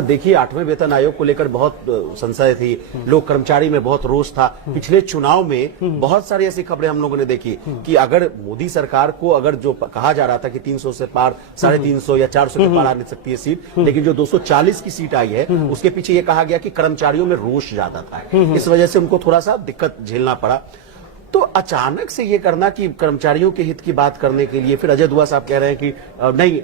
Sir देखिए, 8वें वेतन आयोग को लेकर बहुत संशय थी, लोग कर्मचारी में बहुत रोष था। पिछले चुनाव में बहुत सारी ऐसी खबरें हम लोगों ने देखी कि अगर मोदी सरकार को, अगर जो कहा जा रहा था कि 300 से पार 350 या 400 के पार आ नहीं सकती है सीट, लेकिन जो 240 की सीट आई है उसके पीछे ये कहा गया कि कर्मचारियों में रोष ज्यादा था, इस वजह से उनको थोड़ा सा दिक्कत झेलना पड़ा। तो अचानक से ये करना कि कर्मचारियों के हित की बात करने के लिए, फिर अजय दुआ साहब कह रहे हैं कि नहीं,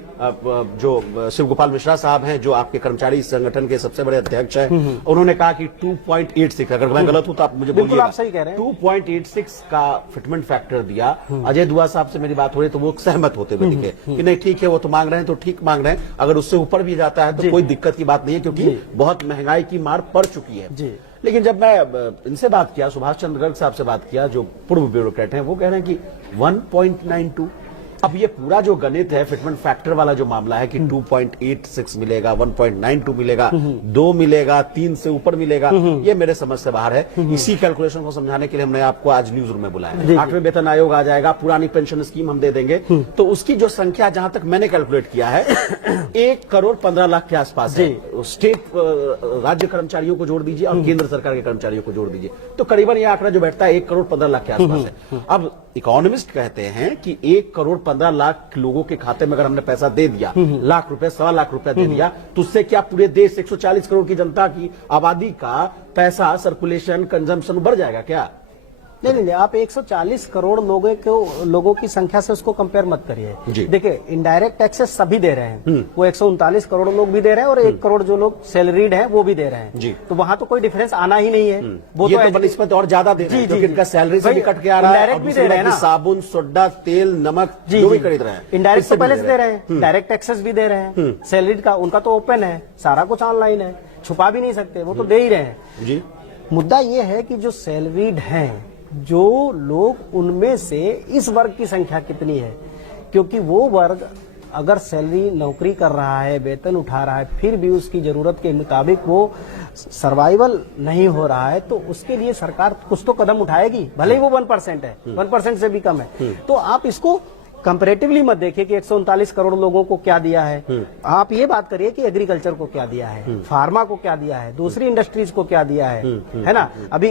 जो शिव गोपाल मिश्रा साहब हैं जो आपके कर्मचारी संगठन के सबसे बड़े अध्यक्ष हैं, उन्होंने कहा कि 2.86, अगर मैं गलत हूं तो आप मुझे बोलिएगा, आप सही कह रहे हैं, 2.86 का फिटमेंट फैक्टर दिया। अजय दुआ साहब से मेरी बात हो रही तो वो सहमत होते हुए दिखे कि नहीं ठीक है, वो तो मांग रहे हैं तो ठीक मांग रहे हैं, अगर उससे ऊपर भी जाता है तो कोई दिक्कत की बात नहीं है, क्योंकि बहुत महंगाई की मार पड़ चुकी है। लेकिन जब मैं इनसे बात किया, सुभाष चंद्र गर्ग साहब से बात किया जो पूर्व ब्यूरोक्रेट हैं, वो कह रहे हैं कि 1.92। अब ये पूरा जो गणित है, फिटमेंट फैक्टर वाला जो मामला है कि 2.86 मिलेगा, 1.92 मिलेगा, 2 मिलेगा, 3 से ऊपर मिलेगा, ये मेरे समझ से बाहर है। इसी कैलकुलेशन को समझाने के लिए हमने आपको आज न्यूज रूम में बुलाया। 8वें वेतन आयोग आ जाएगा, पुरानी पेंशन स्कीम हम दे देंगे, तो उसकी जो संख्या जहां तक मैंने कैलकुलेट किया है 1,15,00,000 के आसपास है। स्टेट राज्य कर्मचारियों को जोड़ दीजिए और केंद्र सरकार के कर्मचारियों को जोड़ दीजिए, तो करीबन यह आंकड़ा जो बैठता है 1,15,00,000 के आसपास है। अब इकोनॉमिस्ट कहते हैं कि 1,15,00,000 लोगों के खाते में अगर हमने पैसा दे दिया, लाख रुपए, 1.25 लाख रुपए दे दिया, तो उससे क्या पूरे देश 140 करोड़ की जनता की आबादी का पैसा सर्कुलेशन, कंजम्पशन बढ़ जाएगा क्या? नहीं, आप 140 करोड़ लोगों की संख्या से उसको कंपेयर मत करिए। देखिए, इनडायरेक्ट टैक्सेस सभी दे रहे हैं, वो 139 करोड़ लोग भी दे रहे हैं और 1 करोड़ जो लोग सैलरीड हैं वो भी दे रहे हैं, तो वहां तो कोई डिफरेंस आना ही नहीं है। वो तो बनिस्बत और ज्यादा दे रहे हैं क्योंकि इनका सैलरी से भी कट के आ रहा है, डायरेक्ट भी दे रहे हैं ना, साबुन, सोडा, तेल, नमक जो भी खरीद रहे हैं, इनडायरेक्ट तो पहले से दे रहे हैं, डायरेक्ट टैक्सेस भी दे रहे हैं, सैलरीड का उनका तो ओपन है, सारा कुछ ऑनलाइन है, छुपा भी नहीं सकते, वो तो दे ही रहे हैं। मुद्दा ये है कि जो सैलरीड हैं, जो लोग, उनमें से इस वर्ग की संख्या कितनी है, क्योंकि वो वर्ग अगर सैलरी नौकरी कर रहा है, वेतन उठा रहा है, फिर भी उसकी जरूरत के मुताबिक वो सर्वाइवल नहीं हो रहा है, तो उसके लिए सरकार कुछ तो कदम उठाएगी, भले ही वो 1% है, 1% से भी कम है। तो आप इसको कंपैरेटिवली मत देखिए कि 139 करोड़ लोगों को क्या दिया है, आप ये बात करिए कि एग्रीकल्चर को क्या दिया है, फार्मा को क्या दिया है, दूसरी इंडस्ट्रीज को क्या दिया है ना, अभी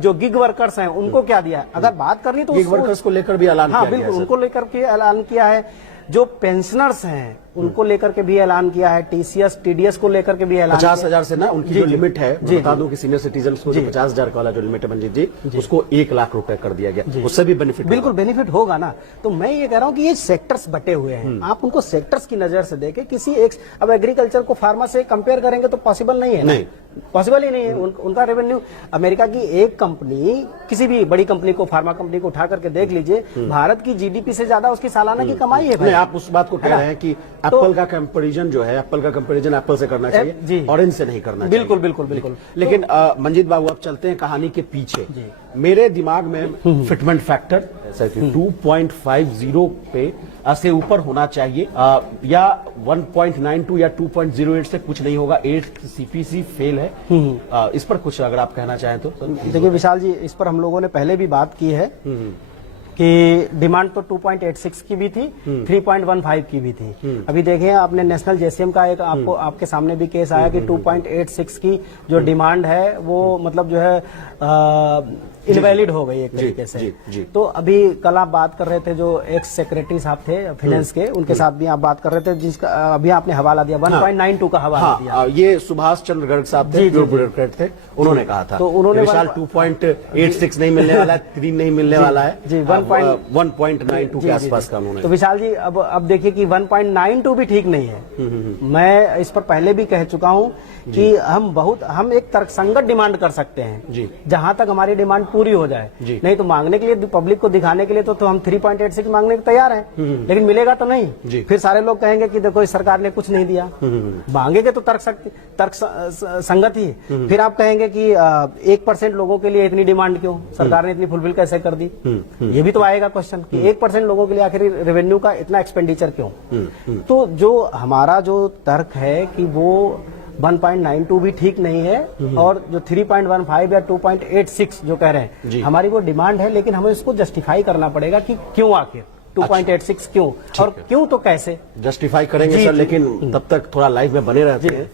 जो गिग वर्कर्स हैं उनको क्या दिया है। अगर बात करनी तो गिग वर्कर्स को लेकर भी ऐलान किया गया है। बिल्कुल, उनको लेकर के ऐलान किया है। जो पेंशनर्स हैं उनको लेकर के भी ऐलान किया है, टीसीएस, टीडीएस को लेकर के भी ऐलान 50,000 से ना उनकी जो लिमिट है, बता दूं कि सीनियर सिटीजन को जो 50,000 वाला जो लिमिट है मंजीत जी, उसको 1 लाख रुपए कर दिया गया, उससे भी बेनिफिट, बिल्कुल बेनिफिट होगा ना। तो मैं ये कह रहा हूँ कि ये सेक्टर्स बटे हुए हैं, आप उनको सेक्टर्स की नजर से देखें, किसी एक, अब एग्रीकल्चर को फार्मा से कंपेयर करेंगे तो पॉसिबल नहीं है, नहीं पॉसिबल ही नहीं है। उनका रेवेन्यू, अमेरिका की एक कंपनी, किसी भी बड़ी कंपनी को, फार्मा कंपनी को उठा करके देख लीजिए, भारत की जीडीपी से ज्यादा उसकी सालाना की कमाई है। आप उस बात को कह रहे हैं कि एप्पल का कंपैरिजन जो है, एप्पल का कंपैरिजन एप्पल से करना चाहिए, ऑरेंज से नहीं करना चाहिए। बिल्कुल बिल्कुल बिल्कुल। लेकिन मंजीत बाबू, अब चलते हैं कहानी के पीछे। मेरे दिमाग में फिटमेंट फैक्टर 2.50 पे से ऊपर होना चाहिए, या 1.92 या 2.08 से कुछ नहीं होगा, 8 सीपीसी फेल है। इस पर कुछ अगर आप कहना चाहें तो। देखिए विशाल जी, इस पर हम लोगों ने पहले भी बात की है कि डिमांड तो 2.86 की भी थी, 3.15 की भी थी। अभी देखें, आपने नेशनल जेसीएम का एक आपके सामने भी केस आया कि 2.86 की जो डिमांड है वो मतलब जो है इनवैलिड हो गई एक तरीके से। तो अभी कल आप बात कर रहे थे, जो एक्स सेक्रेटरी साहब थे फाइनेंस के, उनके साथ भी आप बात कर रहे थे, जिसका अभी आपने हवाला दिया, 1.92 का हवाला दिया। ये सुभाष चंद्र गर्ग साहब थे, जो ब्यूरोक्रेट थे, उन्होंने कहा था। तो उन्होंने विशाल 2.86 नहीं मिलने वाला है, 3 नहीं मिलने वाला है जी, 1.92 के आसपास का उन्होंने। तो विशाल जी, अब देखिए कि 1.92 भी ठीक नहीं है। मैं इस पर पहले भी कह चुका हूं कि हम एक तर्कसंगत डिमांड कर सकते हैं, जहां तक हमारी डिमांड पूरी हो जाए। नहीं तो मांगने के लिए, पब्लिक को दिखाने के लिए तो हम 3.86 मांगने को तैयार हैं, लेकिन मिलेगा तो नहीं। फिर सारे लोग कहेंगे कि देखो इस सरकार ने कुछ नहीं दिया। मांगेंगे तो तर्क संगत ही। फिर आप कहेंगे कि 1% लोगों के लिए इतनी डिमांड क्यों, सरकार ने इतनी फुलफिल कैसे कर दी। ये भी तो आएगा क्वेश्चन कि 1% लोगों के लिए आखिर रेवेन्यू का इतना एक्सपेंडिचर क्यों। तो जो हमारा जो तर्क है कि वो 1.92 भी ठीक नहीं है, और जो 3.15 या 2.86 जो कह रहे हैं, हमारी वो डिमांड है, लेकिन हमें इसको जस्टिफाई करना पड़ेगा कि क्यों आखिर 2.86 क्यों, और क्यों तो कैसे जस्टिफाई करेंगे सर। लेकिन तब तक थोड़ा लाइव में बने रहते हैं।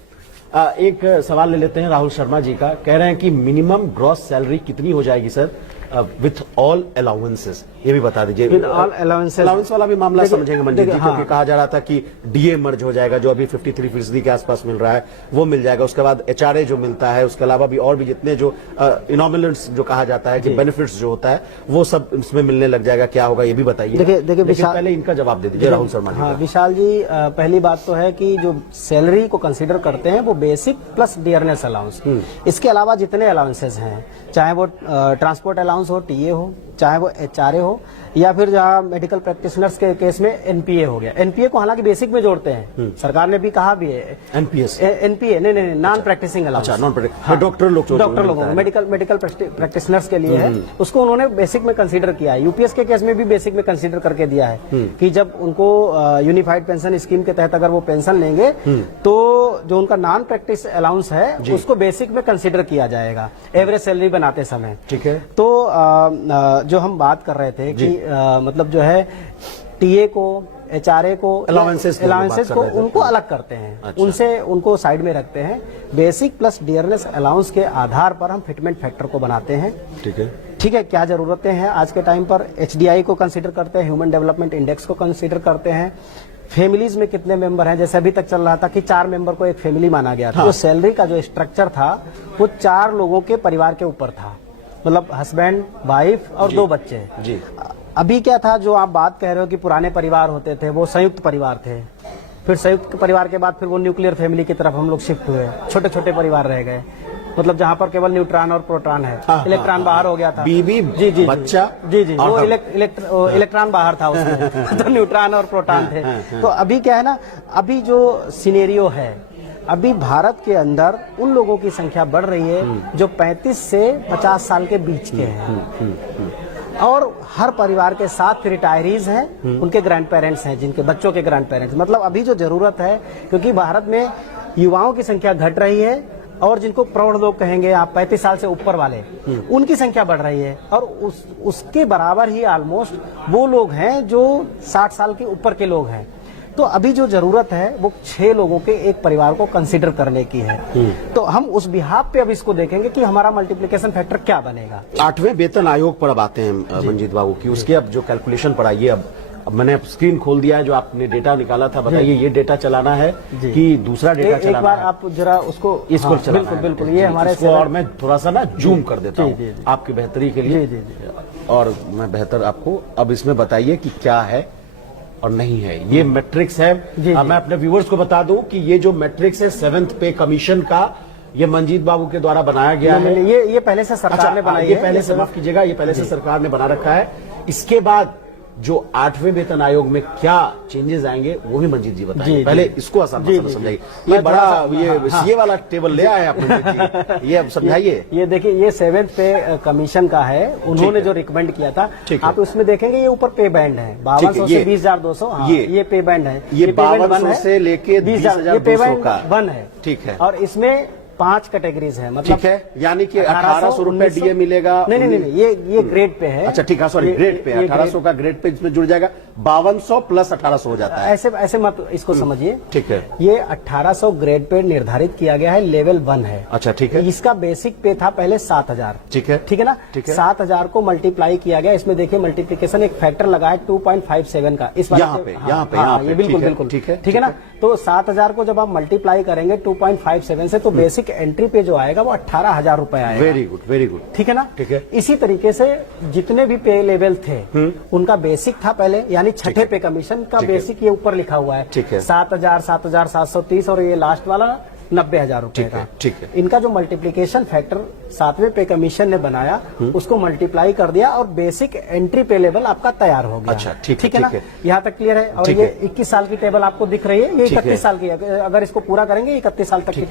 एक सवाल ले लेते हैं राहुल शर्मा जी का। कह रहे हैं कि मिनिमम ग्रॉस सैलरी कितनी हो जाएगी सर विथ ऑल अलाउंसेस, ये भी बता दीजिए। विद ऑल अलाउंसेस, अलाउंस वाला भी मामला समझेंगे मंजीत जी, क्योंकि कहा जा रहा था कि डीए मर्ज हो जाएगा, जो अभी 53% के आसपास मिल रहा है वो मिल जाएगा। उसके बाद एचआरए जो मिलता है, उसके अलावा भी और भी जितने जो इनॉमिनेंट्स जो कहा जाता है कि बेनिफिट्स जो होता है वो सब इसमें मिलने लग जाएगा। क्या होगा ये भी बताइए। देखिए लेकिन पहले इनका जवाब दे दीजिए राहुल शर्मा जी। हाँ विशाल जी, पहली बात तो है कि जो सैलरी को कंसीडर करते हैं वो बेसिक प्लस डियरनेस अलाउंस, इसके अलावा जितने अलाउंसेस हैं, चाहे वो ट्रांसपोर्ट अलाउंस हो, टीए हो, चाहे वो एचआरए हो, या फिर जहाँ मेडिकल प्रैक्टिशनर्स के केस में एनपीए हो गया। एनपीए को हालांकि बेसिक में जोड़ते हैं, सरकार ने भी कहा भी है। एनपीए नहीं, नॉन प्रैक्टिसिंग अलाउंस, डॉक्टर लोगों मेडिकल प्रैक्टिशनर्स के लिए है, उसको उन्होंने बेसिक में कंसीडर किया है। यूपीएस के केस में भी बेसिक में कंसीडर करके दिया है कि जब उनको यूनिफाइड पेंशन स्कीम के तहत अगर वो पेंशन लेंगे तो जो उनका नॉन प्रैक्टिस अलाउंस है उसको बेसिक में कंसीडर किया जाएगा एवरेज सैलरी बनाते समय। ठीक है। तो जो हम बात कर रहे थे कि मतलब जो है टीए को, एचआरए को, अलाउंसेस को उनको अलग करते हैं। अच्छा। उनसे उनको साइड में रखते हैं। बेसिक प्लस डियरनेस अलाउंस के आधार पर हम फिटमेंट फैक्टर को बनाते हैं। ठीक है। क्या जरूरतें हैं आज के टाइम पर, एचडीआई को कंसीडर करते हैं, ह्यूमन डेवलपमेंट इंडेक्स को कंसीडर करते हैं, फैमिलीज में कितने मेंबर हैं, जैसे अभी तक चल रहा था कि 4 मेंबर को एक फैमिली माना गया था। हाँ। तो सैलरी का जो स्ट्रक्चर था वो 4 लोगों के परिवार के ऊपर था, मतलब हस्बैंड, वाइफ और 2 बच्चे जी। अभी क्या था, जो आप बात कह रहे हो कि पुराने परिवार होते थे वो संयुक्त परिवार थे, फिर संयुक्त परिवार के बाद फिर वो न्यूक्लियर फैमिली की तरफ हम लोग शिफ्ट हुए, छोटे छोटे परिवार रह गए, मतलब जहाँ पर केवल न्यूट्रॉन और प्रोटॉन है। हाँ, इलेक्ट्रॉन बाहर हो गया था, बीबी जी बच्चा जी वो इलेक्ट्रॉन बाहर था उसमें तो न्यूट्रॉन और प्रोटॉन थे। तो अभी क्या है ना, अभी जो सिनेरियो है, अभी भारत के अंदर उन लोगों की संख्या बढ़ रही है जो 35 से 50 साल के बीच के हैं, और हर परिवार के 7 रिटायरीज हैं, उनके ग्रैंड पेरेंट्स हैं, जिनके बच्चों के ग्रैंड पेरेंट्स। मतलब अभी जो जरूरत है, क्योंकि भारत में युवाओं की संख्या घट रही है और जिनको प्रौढ़ लोग कहेंगे आप, 35 साल से ऊपर वाले, उनकी संख्या बढ़ रही है, और उसके बराबर ही ऑलमोस्ट वो लोग हैं जो 60 साल के ऊपर के लोग हैं। तो अभी जो जरूरत है वो 6 लोगों के एक परिवार को कंसीडर करने की है। तो हम उस बिहाफ पे अब इसको देखेंगे कि हमारा मल्टीप्लिकेशन फैक्टर क्या बनेगा। 8वें वेतन आयोग पर अब आते हैं मंजीत बाबू की, उसके अब जो कैलकुलेशन पर आइए। अब मैंने स्क्रीन खोल दिया है, जो आपने डेटा निकाला था, बताइए ये डेटा चलाना है कि दूसरा डेटा चलाना है? एक बार आप जरा उसको इसको चलाना है। बिल्कुल ये हमारे, और मैं थोड़ा सा ना जूम कर देता हूँ आपकी बेहतरी के लिए, और मैं बेहतर आपको अब इसमें बताइए कि क्या है और नहीं है। ये मैट्रिक्स है। मैं अपने व्यूअर्स को बता दूं कि ये जो मैट्रिक्स है 7th पे कमीशन का, ये मंजीत बाबू के द्वारा बनाया गया है। ये पहले से सरकार ने बनाई है। पहले से, माफ कीजिएगा, ये पहले से सरकार ने बना रखा है। इसके बाद जो 8वें वेतन आयोग में क्या चेंजेस आएंगे वो भी मंजीत जी बताएंगे। पहले इसको आसान समझाइए। ये बड़ा ये वाला टेबल ले आए आप, ये अब समझाइए। ये देखिए, ये 7th पे कमीशन का है, उन्होंने जो रिकमेंड किया था। आप उसमें देखेंगे ये ऊपर पे बैंड है 5200 से 20,200। ये पे बैंड है, ये 5200 से लेके 20,200 का 1 है। ठीक है। और इसमें 5 कैटेगरीज है, मतलब ठीक है, यानी कि 1800 रुपए डीए मिलेगा। नहीं, ये ग्रेड पे है। अच्छा ठीक है, सॉरी ग्रेड पे, 1800 का ग्रेड पे इसमें जुड़ जाएगा, 5200 प्लस 1800 हो जाता है। ऐसे मत इसको समझिए। ठीक है, ये 1800 ग्रेड पे निर्धारित किया गया है, लेवल 1 है। अच्छा ठीक है। इसका बेसिक पे था पहले 7000। ठीक है ना। 7000 को मल्टीप्लाई किया गया, इसमें देखिए मल्टीप्लीकेशन एक फैक्टर लगा है 2.57 का। इस यहाँ पे बिल्कुल ठीक है ना। तो 7000 को जब आप मल्टीप्लाई करेंगे 2.57 से, तो बेसिक एंट्री पे जो आएगा वो 18,000 रुपए आएगा। Very good. ठीक है ना। ठीक है। इसी तरीके से जितने भी पे लेवल थे उनका बेसिक था पहले, यानी 6ठे पे कमीशन का बेसिक ये ऊपर लिखा हुआ है। ठीक है। 7,000, 7,730 और ये लास्ट वाला 90,000 रुपए का। ठीक है। इनका जो मल्टीप्लिकेशन फैक्टर 7वें पे कमीशन ने बनाया, उसको मल्टीप्लाई कर दिया और बेसिक एंट्री पे लेवल आपका तैयार हो गया। अच्छा ठीक है ना। यहाँ तक क्लियर है। और ये 21 साल की टेबल आपको दिख रही है, ये 31 साल की है। अगर इसको पूरा करेंगे 31 साल तक की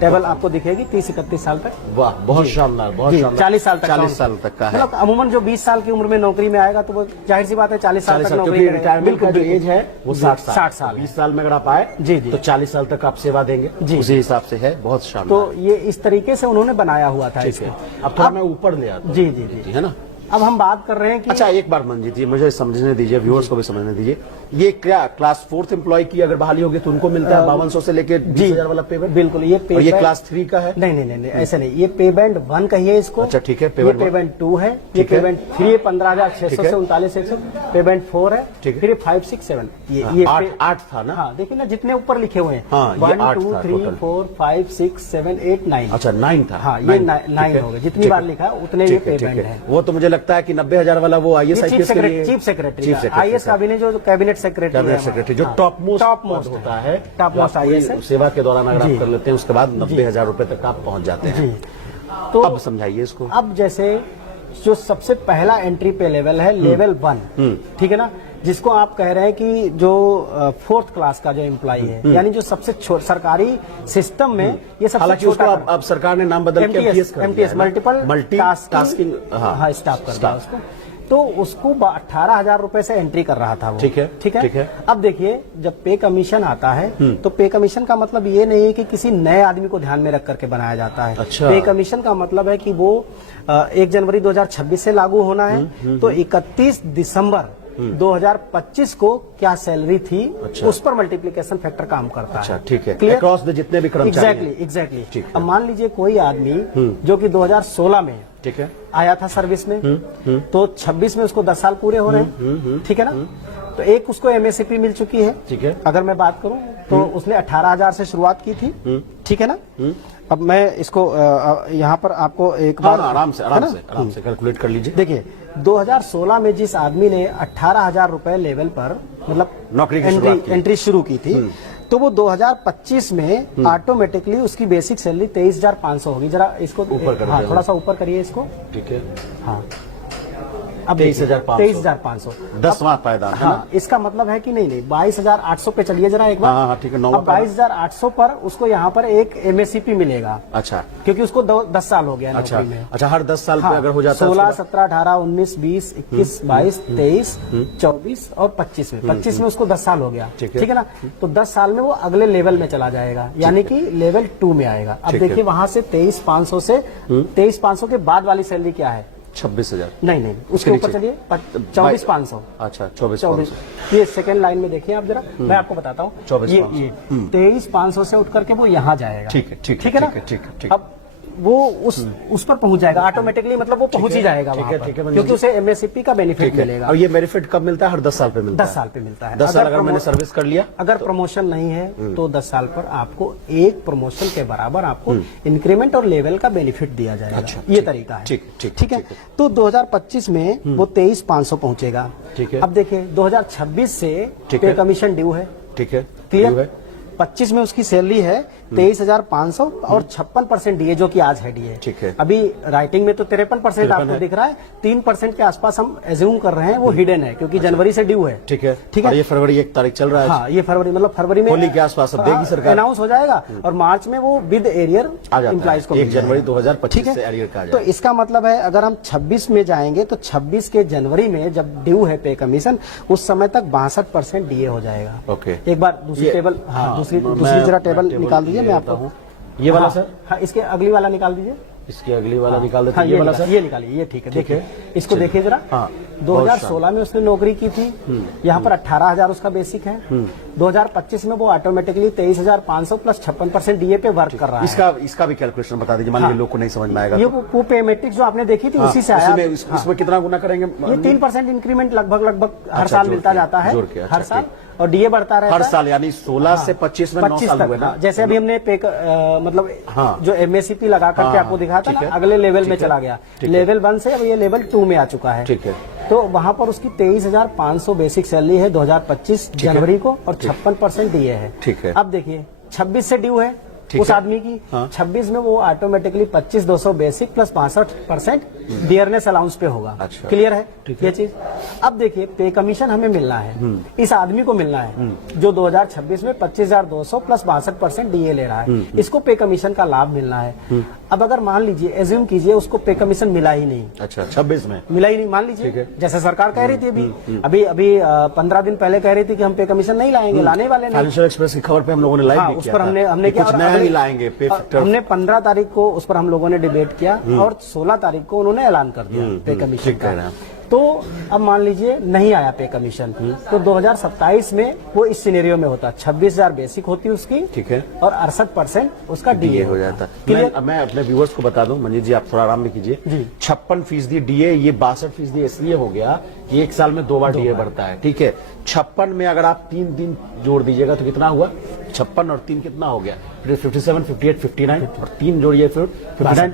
टेबल आपको दिखेगी, 30-31 साल तक। वाह, बहुत शानदार, बहुत शानदार। 40 साल तक, 40 साल तक का है। मतलब अमूमन जो 20 साल की उम्र में नौकरी में आएगा तो वो जाहिर सी बात है 40 साल तक नौकरी में। रिटायरमेंट का जो एज है वो 60 साल। 20 साल में अगर आप आए तो 40 साल तक आप सेवा देंगे, उसी हिसाब से है। बहुत शानदार। तो ये इस तरीके से उन्होंने बनाया हुआ था इसको। अब थोड़ा मैं ऊपर ले आता हूं। जी, है ना। अब हम बात कर रहे हैं कि अच्छा एक बार मंजीत जी मुझे समझने दीजिए, व्यूअर्स को भी समझने दीजिए, ये क्या क्लास 4th एम्प्लॉय की अगर बहाली होगी तो उनको मिलता है 5200 से लेके 20,000 वाला पे बैंड? बिल्कुल, ये पे और ये बैंड- क्लास 3 का है? नहीं, ऐसे नहीं, ये पे बैंड 1 कहिए इसको। अच्छा, ठीक है, पे ये बैंड पे बैंड 2 है, ये ठीक पे है। बैंड 3 39,600 ठीक से है। 39,100, पे बैंड 4 है, ठीक है। फिर 5 6 7 ये आठ था ना? हाँ देखिए ना जितने ऊपर लिखे हुए हैं, हाँ, ये 1 आठ 2 था 3 total। 4 5 6 7 8 9। अच्छा 9 था। हाँ ये 9 ठीक है, हो गए, जितनी ठीक बार है। लिखा है उतने ये ठीक है, पे ठीक बैंड है। है। वो तो मुझे लगता है कि 90,000 वाला वो आईएएस चीफ आईपीएस के लिए सेक्रेटरी आईएएस काबिनेट जो कैबिनेट सेक्रेटरी जो टॉप मोस्ट होता है, टॉप मोस्ट आईएएस है। सेवा के दौरान अगर जी। आप कर लेते हैं उसके बाद 90,000 रुपए तक आप पहुंच जाते हैं। जी तो अब समझाइए इसको। अब जैसे जो सबसे पहला एंट्री पे लेवल है लेवल 1, ठीक है ना, जिसको आप कह रहे हैं कि जो 4th क्लास का जो एम्प्लॉय है, यानी जो सबसे सरकारी सिस्टम में ये सबसे हालांकि उसको छोटा अब सरकार ने नाम बदल के एमटीएस मल्टीपल टास्किंग स्टाफ कर दिया उसको। तो उसको 18,000 रुपए से एंट्री कर रहा था वो। ठीक है, ठीक है, ठीक है। अब देखिए जब पे कमीशन आता है तो पे कमीशन का मतलब ये नहीं है कि किसी नए आदमी को ध्यान में रख करके बनाया जाता है। अच्छा। पे कमीशन का मतलब है कि वो 1 जनवरी 2026 से लागू होना है, तो 31 दिसंबर 2025 को क्या सैलरी थी, अच्छा। उस पर मल्टीप्लिकेशन फैक्टर काम करता अच्छा, है। ठीक है। Clear? अक्रॉस द जितने भी कर्मचारी हैं। एग्जैक्टली ठीक है। अब मान लीजिए कोई आदमी जो कि 2016 में ठीक है। आया था सर्विस में, तो 26 में उसको 10 साल पूरे हो रहे हैं, ठीक है ना, तो एक उसको एमएसपी मिल चुकी है। ठीक है। अगर मैं बात करूं तो उसने 18,000 से शुरुआत की थी, ठीक है ना। अब मैं इसको यहाँ पर आपको एक हाँ, बार आराम से कैलकुलेट कर लीजिए। देखिए 2016 में जिस आदमी ने 18,000 रुपए लेवल पर मतलब नौकरी की शुरुआत की। एंट्री शुरू की थी, तो वो 2025 में ऑटोमेटिकली उसकी बेसिक सैलरी 23,500 होगी। जरा इसको ऊपर कर हाँ दो। थोड़ा सा ऊपर करिए इसको। ठीक है। हाँ अब 23,500 10वां पायदान है ना? हाँ इसका मतलब है कि नहीं 22,800 पे चलिए जरा एक बार। हाँ, ठीक है, 9वां अब 22,800 पर उसको यहाँ पर एक एमएससीपी मिलेगा, अच्छा क्योंकि उसको 10 साल हो गया अच्छा नौकरी में। अच्छा, हर 10 साल पे अगर हो जाता है 16, 17, 18, 19, 20, 21, 22, 23, 24 और 25 में 25 में उसको 10 साल हो गया, ठीक है। ठीक है ना। तो 10 साल में वो अगले लेवल में चला जाएगा, यानी कि लेवल 2 में आएगा। अब ठीक है। देखिए वहां से 23,500 से 23,500 के बाद वाली सैलरी क्या है? 26,000। नहीं उसके ऊपर चलिए 24,500। अच्छा 24,500। ये सेकंड लाइन में देखिए आप जरा, मैं आपको बताता हूँ। 24,500। 23,500 से उठ करके वो यहाँ जाएगा, ठीक है, ठीक है, है ना। ठीक है, ठीक है, ठीक है। अब वो उस पर पहुंच जाएगा ऑटोमेटिकली, मतलब वो पहुंच ही जाएगा ठीक वहाँ है, पर, ठीक है, क्योंकि उसे एमएससीपी का बेनिफिट ठीक है। मिलेगा। और ये बेनिफिट कब मिलता है? हर 10 साल पे मिलता है। 10 साल पे मिलता है। 10 साल अगर मैंने सर्विस कर लिया, अगर प्रमोशन नहीं है तो 10 साल पर आपको एक प्रमोशन के बराबर आपको इंक्रीमेंट और लेवल का बेनिफिट दिया जाएगा। अच्छा, ये तरीका है। ठीक है। तो 2025 में वो 23,500 पहुंचेगा। ठीक है। अब देखिए 2026 से ठीक पे है। कमीशन ड्यू है, ठीक है, क्लियर। ड्यू है। 25 में उसकी सैलरी है 23,500 और 56% डीए, जो कि आज है डीए। ठीक है। अभी राइटिंग में तो 53% आपको है। दिख रहा है, 3% के आसपास हम एज्यूम कर रहे हैं, वो हिडन है क्योंकि जनवरी से ड्यू है। ठीक है, ठीक और है। ये फरवरी 1 तारीख चल रहा है। हाँ ये फरवरी मतलब फरवरी में होली के आसपास अब देगी सरकार। अनाउंस हो जाएगा और मार्च में वो विद एरियर आ जाता एम्प्लॉइज को है। 1 मिल जाएगा। जनवरी 2025 ठीक है? से एरियर का आ तो जाएगा। इसका मतलब है अगर हम 26 में जाएंगे तो 26 के जनवरी में जब ड्यू है पे कमीशन, उस समय तक 62% डीए हो जाएगा। ओके। एक बार दूसरी टेबल, हाँ दूसरी जरा टेबल निकाल दीजिए, मैं आपको ये वाला हाँ, सर। हाँ इसके अगली वाला निकाल दीजिए। इसके अगली वाला निकाल देते हाँ, हैं। ये वाला सर, ये निकालिए, ये ठीक है। ठीक है। देखिए इसको देखिए जरा। हाँ, 2016 में उसने नौकरी की थी, यहाँ पर 18,000 उसका बेसिक है। 2025 में वो ऑटोमेटिकली 23,500 प्लस 56% डीए पे वर्क कर रहा है। इसका भी कैलकुलेशन बता दीजिए, मान लीजिए लोग को नहीं समझ में आएगा ये तो। वो पे मैट्रिक्स जो आपने देखी थी उसी से आया। इसमें कितना गुना करेंगे? ये 3% इंक्रीमेंट लगभग हर अच्छा, साल जोड़ मिलता के, जाता है जोड़ के, अच्छा, हर साल, ठीक। और डीए बढ़ता रहता हर है साल, यानी 16 से 25 में 9 साल तक, हुए ना। जैसे अभी हमने मतलब हाँ। जो एमएससीपी लगा करके हाँ, आपको दिखाया था ठीक ना, है, अगले लेवल ठीक में है, चला गया। ठीक है। लेवल 1 से अब ये लेवल 2 में आ चुका है। ठीक है। तो वहां पर उसकी 23,500 बेसिक सैलरी है 2025 जनवरी को, और 56% डीए है। ठीक है। अब देखिए 26 से ड्यू है ठीक उस है। आदमी की। हाँ। 26 में वो automatically 25,200 basic plus 62% dearness allowance पे होगा। अच्छा। क्लियर है ये चीज। अब देखिए पे कमीशन हमें मिलना है, इस आदमी को मिलना है जो 2026 में 25,200 प्लस 62% डीए ले रहा है, इसको पे कमीशन का लाभ मिलना है। अब अगर मान लीजिए एज्यूम कीजिए उसको पे कमीशन मिला ही नहीं, अच्छा 26 में मिला ही नहीं, मान लीजिए जैसे सरकार कह रही थी अभी 15 दिन पहले कह रही थी कि हम पे कमीशन नहीं लाएंगे, लाने वाले नहीं। फाइनेंशियल एक्सप्रेस की खबर पे हम लोगों ने लाइव हाँ, भी उस किया पर था हमने कि कुछ नया नहीं लाएंगे पे फैक्टर। हमने 15 तारीख को उस पर हम लोगों ने डिबेट किया और 16 तारीख को उन्होंने ऐलान कर दिया पे कमीशन का। तो अब मान लीजिए नहीं आया पे कमीशन, तो 2027 में वो इस सिनेरियो में होता 26,000 बेसिक होती उसकी, ठीक है, और 68% उसका डीए हो जाता। क्लियर। मैं अपने व्यूअर्स को बता दूं, मंजीत जी आप थोड़ा आराम भी कीजिए। 56% डीए, ये 62% इसलिए हो गया कि एक साल में 2 बार डीए बढ़ता है, ठीक है। 56 में अगर आप 3 दिन जोड़ दीजिएगा तो कितना हुआ, 56 और 3 कितना हो गया, 57, 58, 59 और 3 जोड़िए फिर 59,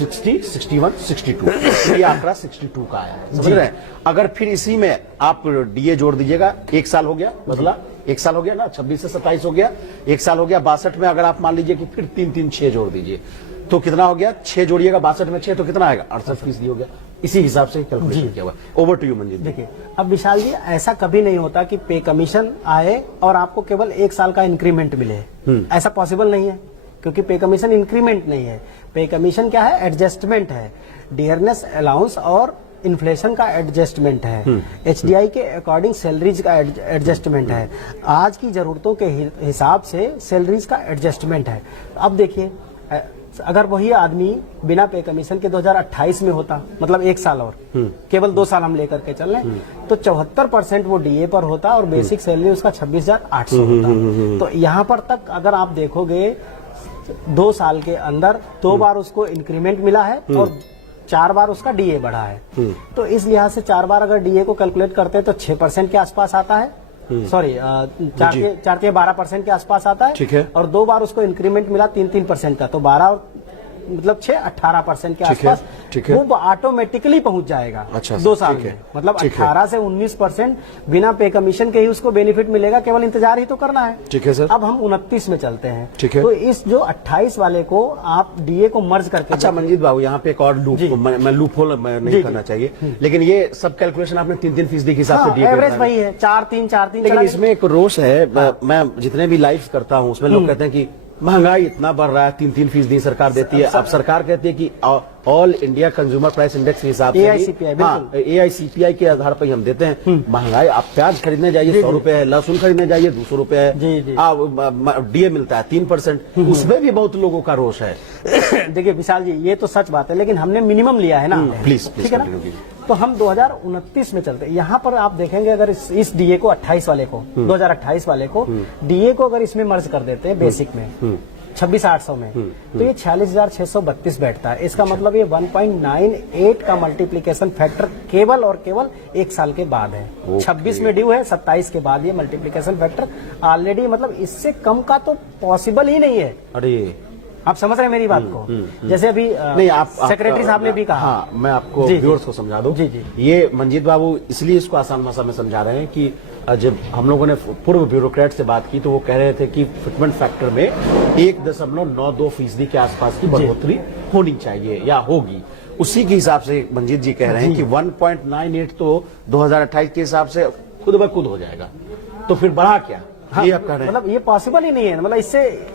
60, 61, 62, ये आंकड़ा 62 का आया है, समझ रहे हैं। अगर फिर इसी में आप डीए जोड़ दीजिएगा, एक साल हो गया, बदला एक साल हो गया ना, 26 से 27 हो गया, एक साल हो गया। 62 में अगर आप मान लीजिए कि फिर 3, 6 जोड़ दीजिए तो कितना हो गया, 6 जोड़िएगा 62 में 6 तो कितना आएगा, 68% हो गया। इसी हिसाब से कैलकुलेशन किया हुआ। Over to you Manjeet. देखिए अब विशाल जी, ऐसा कभी नहीं होता कि पे कमीशन आए और आपको केवल 1 साल का इंक्रीमेंट मिले, ऐसा पॉसिबल नहीं है, क्योंकि पे कमीशन इंक्रीमेंट नहीं है। पे कमीशन क्या है, एडजस्टमेंट है, डियरनेस अलाउंस और इन्फ्लेशन का एडजस्टमेंट है, एचडीआई के अकॉर्डिंग सैलरीज का एडजस्टमेंट है, आज की जरूरतों के हिसाब से सैलरीज का एडजस्टमेंट है। अब देखिए अगर वही आदमी बिना पे कमीशन के 2028 में होता, मतलब 1 साल और केवल 2 साल हम लेकर के चल रहे हैं, तो 74% वो डीए पर होता और बेसिक सैलरी उसका 26,800 होता। तो यहाँ पर तक अगर आप देखोगे 2 साल के अंदर 2 बार उसको इंक्रीमेंट मिला है और 4 बार उसका डीए बढ़ा है। तो इस लिहाज से 4 बार अगर डीए को कैलकुलेट करते हैं तो 6% के आसपास आता है, सॉरी 4 के 12% के आसपास आता है, ठीक है। और 2 बार उसको इंक्रीमेंट मिला 3% का, तो 12 और मतलब 6 18% के आसपास वो ऑटोमेटिकली पहुंच जाएगा। अच्छा, 2 साल में, मतलब 18 से 19% बिना पे कमीशन के ही उसको बेनिफिट मिलेगा, केवल इंतजार ही तो करना है। ठीक है सर। अब हम 29 में चलते हैं, ठीक है। तो इस जो 28 वाले को आप डीए को मर्ज करके, अच्छा मंजीत बाबू, यहाँ पे एक और लूप, मैं लूप होल नहीं करना चाहिए, लेकिन ये सब कैलकुलेशन आपने 3% के हिसाब से दिया, एवरेज वही है 4-3 लेकिन इसमें एक रोष है। मैं जितने भी लाइव करता हूँ उसमें लोग कहते हैं कि महंगाई इतना बढ़ रहा है, 3% सरकार देती है। अब सरकार कहती है कि all India consumer price index के हिसाब से AICPI के आधार पर हम देते हैं। महंगाई, आप प्याज खरीदने जाइए 100 रुपए है, लहसुन खरीदने जाइए 200 रुपए है, डीए मिलता है 3%, उसमें भी बहुत लोगों का रोष है। देखिए विशाल जी, ये तो सच बात है, लेकिन हमने मिनिमम लिया है ना, प्लीज ठीक है ना। तो हम 2029 में चलते हैं। यहाँ पर आप देखेंगे अगर इस डीए को 28 वाले को 2028 वाले को डीए को अगर इसमें मर्ज कर देते हैं बेसिक में 26,800 में, तो ये 46,632 बैठता है। इसका मतलब ये 1.98 का मल्टीप्लीकेशन फैक्टर केवल और केवल 1 साल के बाद है। 26 में ड्यू है, 27 के बाद ये मल्टीप्लीकेशन फैक्टर ऑलरेडी, मतलब इससे कम का तो पॉसिबल ही नहीं है। अरे आप समझ रहे हैं मेरी बात को। जैसे अभी नहीं, आप सेक्रेटरी साहब ने भी कहा। हाँ, मैं आपको व्यूअर्स को समझा दूं। ये मंजीत बाबू इसलिए इसको आसान भाषा में समझा रहे हैं कि जब हम लोगों ने पूर्व ब्यूरोक्रेट से बात की तो वो कह रहे थे कि फिटमेंट फैक्टर में 1.92% के आसपास की बढ़ोतरी होनी चाहिए या होगी। उसी के हिसाब से मंजीत जी कह रहे हैं कि 1.98 तो 2028 के हिसाब से खुद ब खुद हो जाएगा, तो फिर बढ़ा क्या? हाँ, ये आप कह रहे हैं, मतलब ये पॉसिबल ही नहीं है। मतलब इससे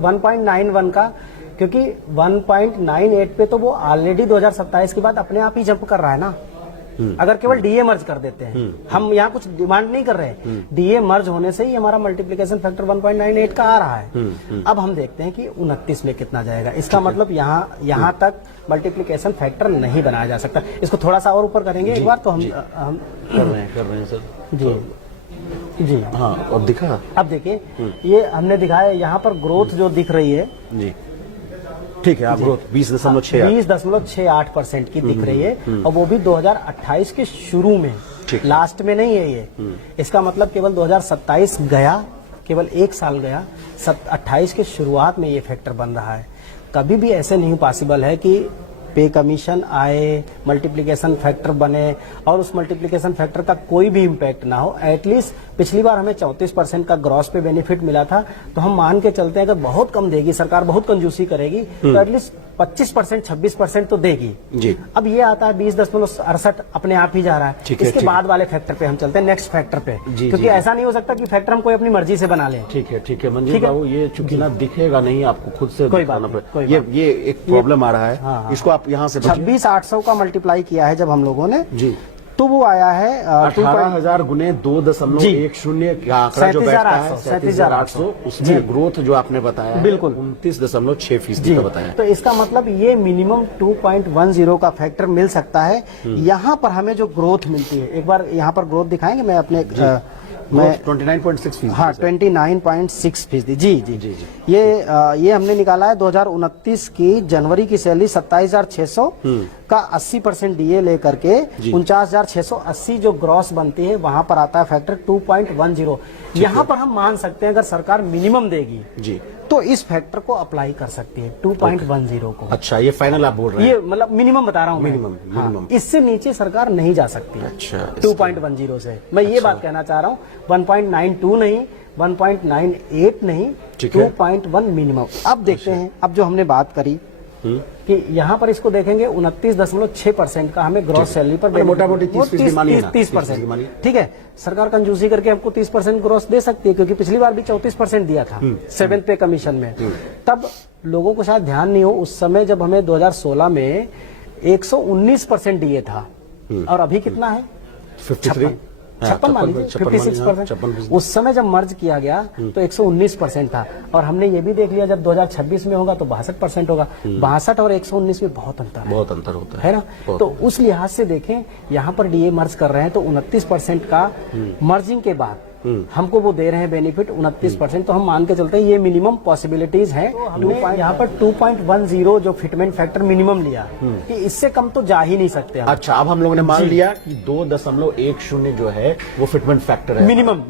1.91 का, क्योंकि 1.98 पे तो वो ऑलरेडी 2027 के बाद अपने आप ही जंप कर रहा है ना। अगर केवल डीए मर्ज कर देते हैं, हम यहाँ कुछ डिमांड नहीं कर रहे हैं, डीए मर्ज होने से ही हमारा मल्टीप्लिकेशन फैक्टर 1.98 का आ रहा है। अब हम देखते हैं कि 29 में कितना जाएगा। इसका मतलब यहाँ तक मल्टीप्लिकेशन फैक्टर नहीं बनाया जा सकता। इसको थोड़ा सा और ऊपर करेंगे एक बार, तो हम कर रहे हैं सर जी। हाँ, अब दिखा, अब देखिए ये हमने दिखाया, यहाँ पर ग्रोथ जो दिख रही है जी, ठीक है, आप ग्रोथ 20.68% की दिख रही है, और वो भी 2028 के शुरू में, लास्ट में नहीं है ये। इसका मतलब केवल 2027 गया, केवल 1 साल गया, 28 के शुरुआत में ये फैक्टर बन रहा है। कभी भी ऐसे नहीं पॉसिबल है कि पे कमीशन आए, मल्टीप्लिकेशन फैक्टर बने और उस मल्टीप्लिकेशन फैक्टर का कोई भी इम्पैक्ट ना हो। एटलीस्ट पिछली बार हमें 34% का ग्रॉस पे बेनिफिट मिला था, तो हम मान के चलते हैं अगर बहुत कम देगी सरकार, बहुत कंजूसी करेगी, तो एटलीस्ट 25%, 26% तो देगी जी। अब ये आता है 20.68 अपने आप ही जा रहा है। ठीक है, इसके ठीक बाद वाले फैक्टर पे हम चलते हैं, नेक्स्ट फैक्टर पे, जी, क्योंकि जी। ऐसा नहीं हो सकता कि फैक्टर हम कोई अपनी मर्जी से बना लें। ठीक है मंजीत ठीक है? बाबू, ये चूंकि ना दिखेगा नहीं, आपको खुद से कोई दिखाना बात नहीं, पड़ेगा। कोई ये एक प्रॉब्लम आ रहा है। हाँ। इसको आप यहाँ से 26,800 का मल्टीप्लाई किया है जब हम लोगों ने, जी, तो वो आया है 18,000 गुने 2.10 का आंकड़ा जो बैठता है 37,800, उसमें ग्रोथ जो आपने बताया है बिल्कुल 29.6% का बताया है। तो इसका मतलब ये मिनिमम 2.10 का फैक्टर मिल सकता है। यहाँ पर हमें जो ग्रोथ मिलती है, एक बार यहाँ पर ग्रोथ दिखाएंगे, मैं अपने मैं 29.6%। हाँ 29.6%। जी। ये हमने निकाला है 2029 की जनवरी की सैलरी 27,600 का 80% डीए लेकर के 49,680 जो ग्रॉस बनती है, वहां पर आता है फैक्टर 2.10। यहाँ पर हम मान सकते हैं अगर सरकार मिनिमम देगी जी, तो इस फैक्टर को अप्लाई कर सकती है 2.10 को। अच्छा, ये फाइनल आप बोल रहे हैं? ये मतलब मिनिमम बता रहा हूँ मैं। मिनिमम। इससे नीचे सरकार नहीं जा सकती। अच्छा, 2.10 से मैं ये बात कहना चाह रहा हूँ, 1.92 नहीं, 1.98 नहीं, 2.1 मिनिमम। अब देखते हैं, अब जो हमने बात करी कि यहाँ पर इसको देखेंगे 29.6% का हमें ग्रॉस सैलरी पर मोटा-मोटी 30%। ठीक है, सरकार कंजूसी करके हमको 30% ग्रॉस दे सकती है, क्योंकि पिछली बार भी 34% दिया था 7th पे कमीशन में। तब लोगों को शायद ध्यान नहीं हो, उस समय जब हमें 2016 में 119% डीए था, और अभी कितना है 56 मान लीजिए 56%। उस समय जब मर्ज किया गया तो 119% था, और हमने ये भी देख लिया जब 2026 में होगा तो 62% होगा। 62 और 119 में बहुत अंतर होता है ना। तो उस लिहाज से देखें, यहाँ पर डीए मर्ज कर रहे हैं तो 29% का मर्जिंग के बाद हमको वो दे रहे हैं बेनिफिट 29%, तो हम मान के चलते हैं ये मिनिमम पॉसिबिलिटीज है। तो हमने यहाँ पर 2.10 जो फिटमेंट फैक्टर मिनिमम लिया कि इससे कम तो जा ही नहीं सकते हम। अच्छा, अब हम लोगों ने मान लिया कि 2.10 जो है वो फिटमेंट फैक्टर है, मिनिमम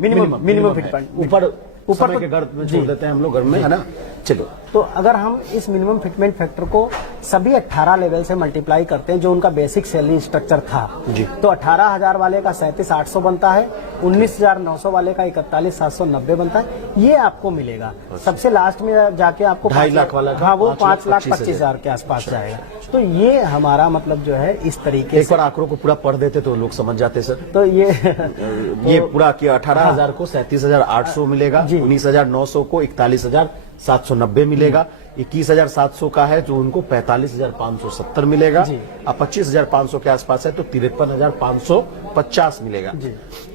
फिटमेंट ऊपर तो के घर में छोड़ देते हैं हम लोग घर में, है ना। चलो, तो अगर हम इस मिनिमम फिटमेंट फैक्टर को सभी 18 लेवल से मल्टीप्लाई करते हैं जो उनका बेसिक सैलरी स्ट्रक्चर था जी, तो 18,000 वाले का 37,800 बनता है, 19,900 वाले का 41,790 बनता है। ये आपको मिलेगा। सबसे लास्ट में जाके आपको 2.5 लाख वाला, हाँ, वो 5,25,000 के आसपास जाएगा। तो ये हमारा मतलब जो है इस तरीके एक बार आंकड़ों को पूरा पढ़ देते तो लोग समझ जाते सर। तो ये पूरा कि 18,000 को 37,800 मिलेगा, 19,900 को 41,790 मिलेगा, 21,700 का है जो उनको 45,570 मिलेगा, अब 25,500 के आसपास है तो 53,550 मिलेगा,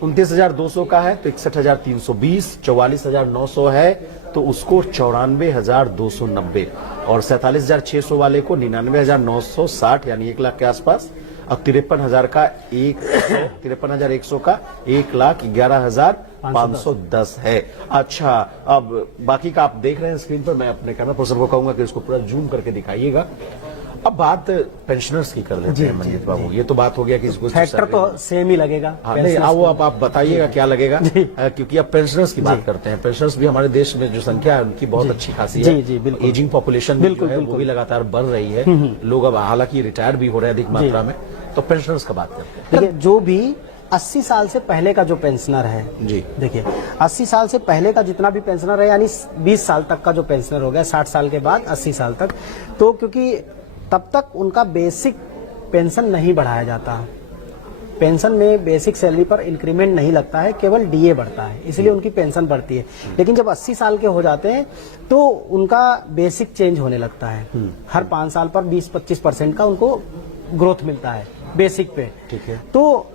29,200 का है तो 61,320, 44,900 है तो उसको 94,290, और 47,600 वाले को 99,960 यानी 1 लाख के आसपास, और 53,000 का 53,100 का 1,11,510 है। अच्छा, अब बाकी का आप देख रहे हैं स्क्रीन पर, मैं अपने कैमरा पर्सन को कहूंगा कि इसको पूरा जूम करके दिखाइएगा। अब बात पेंशनर्स की कर लेते हैं मंजीत बाबू। ये तो बात हो गया कि इसको फैक्टर तो सेम ही लगेगा। हाँ, नहीं, आओ अब आप बताइएगा क्या लगेगा, क्योंकि अब पेंशनर्स की बात करते हैं। पेंशनर्स भी हमारे देश में जो संख्या है उनकी बहुत अच्छी खासी है। एजिंग पॉपुलेशन जो है वो भी लगातार बढ़ रही है। लोग अब हालांकि रिटायर भी हो रहे हैं अधिक मात्रा में। तो पेंशनर्स का बात करते हैं। देखिए, जो भी 80 साल से पहले का जो पेंशनर है जी, देखिए 80 साल से पहले का जितना भी पेंशनर है, यानी 20 साल तक का जो पेंशनर हो गया, 60 साल के बाद 80 साल तक, तो क्योंकि तब तक उनका बेसिक पेंशन नहीं बढ़ाया जाता। पेंशन में बेसिक सैलरी पर इंक्रीमेंट नहीं लगता है, केवल डीए बढ़ता है, इसलिए उनकी पेंशन बढ़ती है। लेकिन जब 80 साल के हो जाते हैं तो उनका बेसिक चेंज होने लगता है। हर 5 साल पर 20-25% का उनको ग्रोथ मिलता है बेसिक पे। ठीक है। तो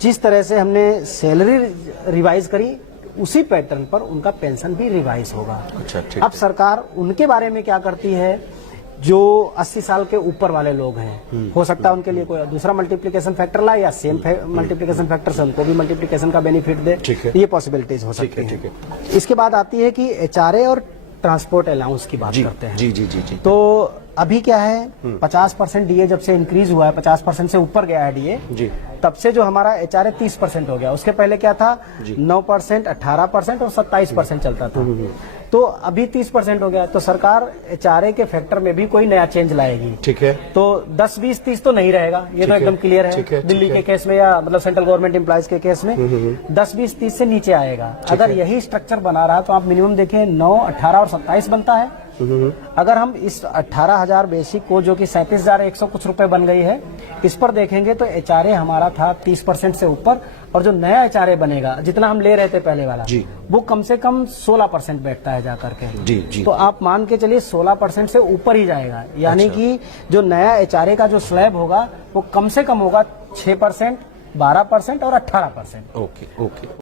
जिस तरह से हमने सैलरी रिवाइज करी, उसी पैटर्न पर उनका पेंशन भी रिवाइज होगा। अच्छा, ठीक। अब सरकार उनके बारे में क्या करती है, जो 80 साल के ऊपर वाले लोग हैं, हो सकता है उनके लिए कोई दूसरा मल्टीप्लिकेशन फैक्टर लाए या सेम मल्टीप्लिकेशन फैक्टर से उनको भी मल्टीप्लिकेशन का बेनिफिट दे। ये पॉसिबिलिटीज हो सकती है। इसके बाद आती है कि एचआरए और ट्रांसपोर्ट अलाउंस की बात करते हैं। जी। तो अभी क्या है, 50% डीए जब से इंक्रीज हुआ है, 50% से ऊपर गया है डीए जी, तब से जो हमारा एचआरए 30% हो गया। उसके पहले क्या था, 9%, 18% और 27% चलता था। तो अभी 30% हो गया। तो सरकार एचआरए के फैक्टर में भी कोई नया चेंज लाएगी। ठीक है। तो 10, 20, 30 तो नहीं रहेगा, ये तो एकदम क्लियर है। दिल्ली के केस में या मतलब सेंट्रल गवर्नमेंट एम्प्लॉयज के केस में 10, 20, 30 से नीचे आएगा। अगर यही स्ट्रक्चर बना रहा तो आप मिनिमम देखें 9, 18 और 27 बनता है, अगर हम इस 18,000 बेसिक को, जो कि 37,100 कुछ रुपए बन गई है, इस पर देखेंगे तो HRA हमारा था 30% से ऊपर, और जो नया HRA बनेगा, जितना हम ले रहे थे पहले वाला, जी, वो कम से कम 16% बैठता है जाकर के। जी जी। तो आप मान के चलिए 16% से ऊपर ही जाएगा, यानी कि जो नया HRA का जो स्लैब होगा वो कम से कम होगा 6%, 12% और 18%। Okay okay.